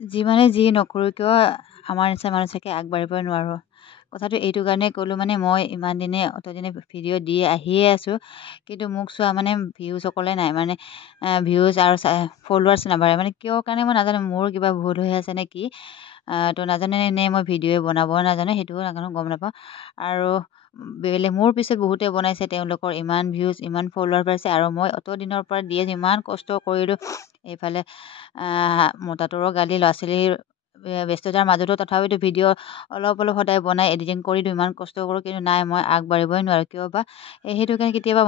যিমানে যি নকৰোঁ কিয় আমাৰ নিচিনা মানুহ চাগে আগবাঢ়িবই নোৱাৰোঁ। কথাটো এইটো কাৰণে ক'লোঁ মানে মই ইমান দিনে অতদিনে ভিডিঅ' দি আহিয়ে আছোঁ। কিন্তু মোক চোৱা মানে ভিউজসকলে নাই মানে ভিউজ আৰু ফলোৱাৰ্ছ নাবাঢ়ে মানে কিয় কাৰণে মই নাজানো। মোৰ কিবা ভুল হৈ আছে নে কি? তো নাজানে নে মই ভিডিঅ' বনাব নাজানো সেইটোও নাজানো গম নাপাওঁ। আৰু বেলেগ মোৰ পিছত বহুতে বনাইছে তেওঁলোকৰ ইমান ভিউজ ইমান ফলোৱাৰ পাইছে আৰু মই অত দিনৰ পৰা দি আছোঁ ইমান কষ্ট কৰিলোঁ। এইফালে মতাটোৰো গালি ল'ৰা ছোৱালীৰ ব্যস্ততাৰ মাজতো তথাপিতো ভিডিঅ' অলপ অলপ সদায় বনাই এডিটিং কৰি দিওঁ ইমান কষ্ট কৰোঁ কিন্তু নাই মই আগবাঢ়িবই নোৱাৰোঁ কিয় বা সেইটো কাৰণে কেতিয়াবা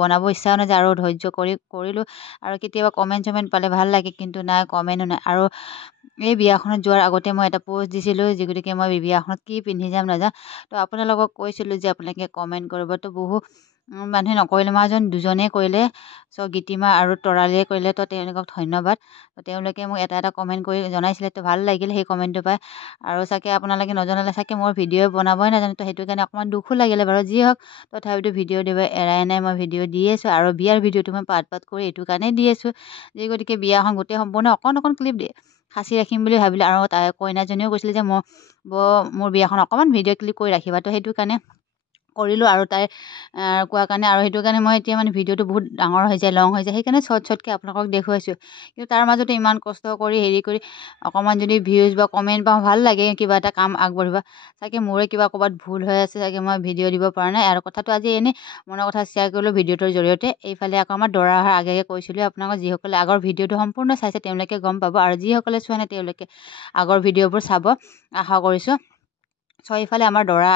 বনাব ইচ্ছাও নাযায় আৰু ধৈৰ্য কৰিলোঁ আৰু কেতিয়াবা কমেণ্ট চমেণ্ট পালে ভাল লাগে কিন্তু নাই কমেণ্টো নাই। আৰু এই বিয়াখনত যোৱাৰ আগতে মই এটা প'ষ্ট দিছিলোঁ যি গতিকে মই বিয়াখনত কি পিন্ধি যাম নাযাওঁ। তো আপোনালোকক কৈছিলোঁ যে আপোনালোকে কমেণ্ট কৰিব তো বহু মানুহে নকৰিলে মই দুজনেই কৰিলে গীতিমা আৰু তৰালীয়ে কৰিলে তো তেওঁলোকক ধন্যবাদ। তো তেওঁলোকে মোক এটা কমেণ্ট কৰি জনাইছিলে তো ভাল লাগিল সেই কমেণ্টটো পাই। আৰু চাগে আপোনালোকে নজনালে চাগে মোৰ ভিডিঅ' বনাবই নাজানো তো সেইটো কাৰণে অকণমান দুখো লাগিলে বাৰু যি হওক তথাপিতো ভিডিঅ' দিব এৰাই নাই মই ভিডিঅ' দি আছোঁ আৰু বিয়াৰ ভিডিঅ'টো মই পাৰ্ট কৰি এইটো কাৰণেই দি আছোঁ যি গতিকে বিয়াখন গোটেই সম্পূৰ্ণ অকণ ক্লিপ সাঁচি ৰাখিম বুলি ভাবিলোঁ। আৰু তাই কইনাজনীও কৈছিলে যে মোৰ বিয়াখন অকণমান ভিডিঅ' ক্লিপ কৰি ৰাখিবা তো সেইটো কাৰণে কৰিলোঁ আৰু তাই কোৱা কাৰণে আৰু সেইটো কাৰণে মই এতিয়া মানে ভিডিঅ'টো বহুত ডাঙৰ হৈ যায় লং হৈ যায় সেইকাৰণে শ্বৰ্টকৈ আপোনালোকক দেখুৱাইছোঁ। কিন্তু তাৰ মাজতে ইমান কষ্ট কৰি হেৰি কৰি অকণমান যদি ভিউজ বা কমেণ্ট পাওঁ ভাল লাগে কিবা এটা কাম আগবাঢ়িবা চাগে মোৰে কিবা ক'ৰবাত ভুল হৈ আছে চাগে মই ভিডিঅ' দিব পৰা নাই। আৰু কথাটো আজি এনেই মনৰ কথা শ্বেয়াৰ কৰিলোঁ ভিডিঅ'টোৰ জৰিয়তে। এইফালে আকৌ আমাৰ দৰা অহাৰ আগে কৈছিলোঁ আপোনালোকক যিসকলে আগৰ ভিডিঅ'টো সম্পূৰ্ণ চাইছে তেওঁলোকে গম পাব আৰু যিসকলে চোৱা নাই তেওঁলোকে আগৰ ভিডিঅ'বোৰ চাব আশা কৰিছোঁ। এইফালে আমাৰ দৰা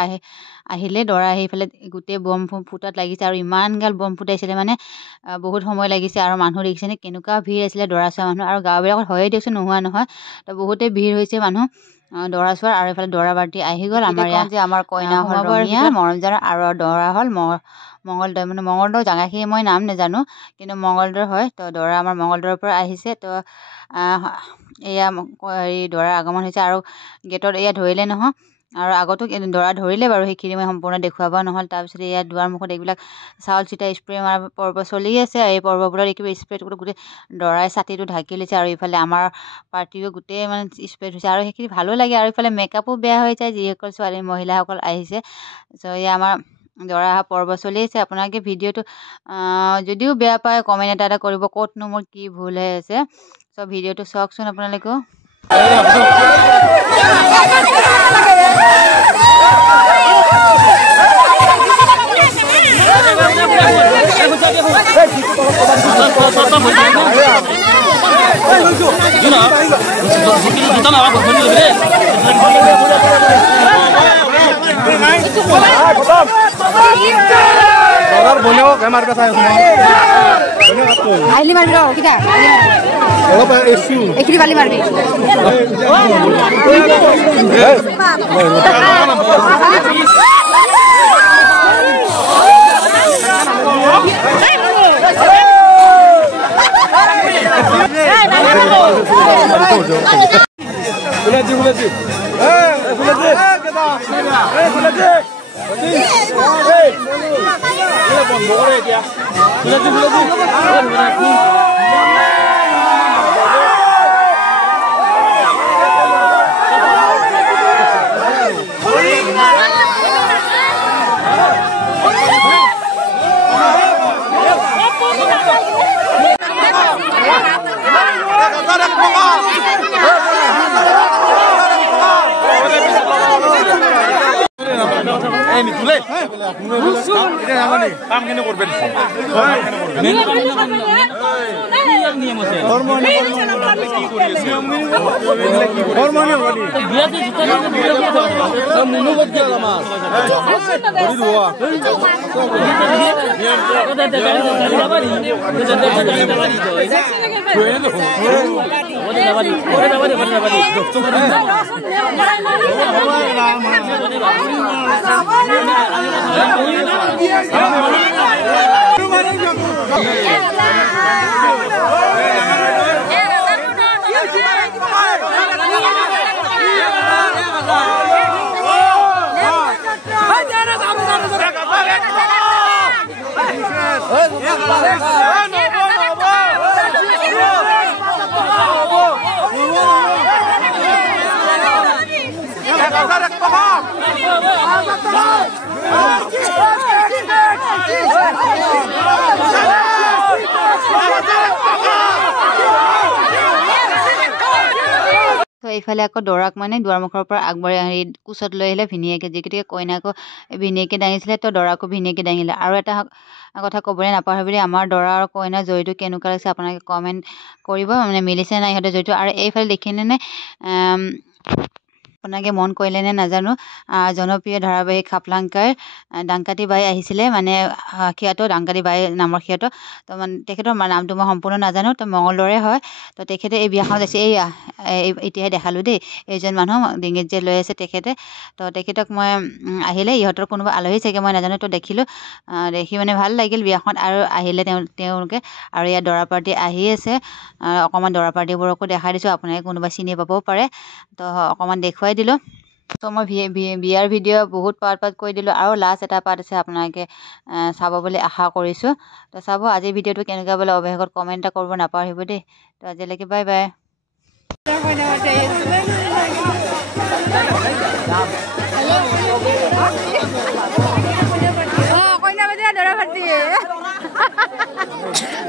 আহিলে দৰা আহি পেলাই গোটেই বম ফুটাত লাগিছে আৰু ইমান গাল বম ফুটাইছিলে মানে বহুত সময় লাগিছে আৰু মানুহ দেখিছেনে কেনেকুৱা ভিৰ আছিলে দৰা চোৱা মানুহ আৰু গাঁওবিলাকত হয়ে দিয়কচোন নোহোৱা নহয়। তো বহুতেই ভিৰ হৈছে মানুহ দৰা চোৱাৰ। আৰু এইফালে দৰা বাৰ্তি আহি গ'ল আমাৰ ইয়াত যে আমাৰ কইনা হ'ল ৰঙীয়া মৰমজাৰ আৰু দৰা হ'ল মঙলদৈ মানে মঙলদৈ জাগাখিনি মই নাম নাজানো কিন্তু মঙলদৈ হয়। তো দৰা আমাৰ মঙলদৈৰ পৰা আহিছে। তো এয়া হেৰি দৰাৰ আগমন হৈছে আৰু গেটত এয়া ধৰিলে নহয় আৰু আগতো দৰা ধৰিলে বাৰু সেইখিনি মই সম্পূৰ্ণ দেখুৱাব নহ'ল। তাৰপিছত ইয়াত দুৱাৰমুখত এইবিলাক চাউল চিটা স্প্ৰে মাৰা পৰ্ব চলি আছে আৰু এই পৰ্ববোৰত কিবা স্প্ৰেটো গোটেই দৰাই ছাতিটো ঢাকি লৈছে আৰু ইফালে আমাৰ পাৰ্টিও গোটেই মানে স্প্ৰেড হৈছে আৰু সেইখিনি ভালো লাগে। আৰু ইফালে মেকআপো বেয়া হৈ যায় যিসকল ছোৱালী মহিলাসকল আহিছে। এয়া আমাৰ দৰা অহা পৰ্ব চলি আছে। আপোনালোকে ভিডিঅ'টো যদিও বেয়া পায় কমেণ্ট এটা কৰিব ক'তনো মোৰ কি ভুল হৈ আছে। ভিডিঅ'টো চাওকচোন আপোনালোকেও। আইলি মারবি রা কিটা অলপ এসু একরি বালি মারবি বুলাজি বন্ধ করে এতিয়া কাম কেনে করবেন তো এইফালে আকৌ দৰাক মানে দুৱাৰমুখৰ পৰা আগবাঢ়ি কোচত লৈ আহিলে ভিনীয়েকে, যিগতিকে কইনাকো ভিনীয়েকে দাঙিছিলে, তো দৰাকো ভিনীয়েকে দাঙিলে। আৰু এটা কথা ক'বলৈ নাপাহৰিব দেই, আমাৰ দৰা আৰু কইনাৰ জড়িত কেনেকুৱা লাগিছে আপোনালোকে কমেণ্ট কৰিব, মানে মিলিছে নাই সিহঁতে জড়িত। আৰু এইফালে দেখিলেনে আপোনালোকে মন কৰিলেনে নাজানো, জনপ্ৰিয় ধাৰাবাহিক খাপলাংকাৰ ডাংকাতি বাই আহিছিলে, মানে খ্যাত ডাংকাতি বাই নামৰ খ্যাত। তো মানে তেখেতৰ নামটো মই সম্পূৰ্ণ নাজানো, তো মঙলদৰে হয়। তো তেখেতে এই বিয়াখনত আছে, এতিয়াহে দেখালোঁ দেই, এইজন মানুহ ডিঙিত যে লৈ আছে তেখেতে। তো তেখেতক মই আহিলে, ইহঁতৰ কোনোবা আলহী চাগে মই নাজানো, তো দেখিলোঁ, দেখি মানে ভাল লাগিল বিয়াখন। আৰু আহিলে তেওঁলোকে, আৰু ইয়াত দৰা পাৰ্টি আহি আছে, অকণমান দৰা পাৰ্টিবোৰকো দেখাই দিছোঁ, আপোনালোকে কোনোবা চিনি পাবও পাৰে, তো অকণমান দেখুৱাই দিলোঁ। তো মই বিয়াৰ ভিডিঅ' বহুত পাৰ্ট কৰি দিলোঁ, আৰু লাষ্ট এটা পাৰ্ট আছে, আপোনালোকে চাব বুলি আশা কৰিছোঁ। তো চাব। আজিৰ ভিডিঅ'টো কেনেকুৱা বোলে অৱশেষত কমেণ্ট এটা কৰিব নাপাহৰিব দেই। তো আজিলৈকে বাই বাই।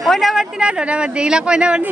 কইনা পাৰ্টি না দৰা পাৰ্টি, এইগিলা কইনা পাৰ্টি।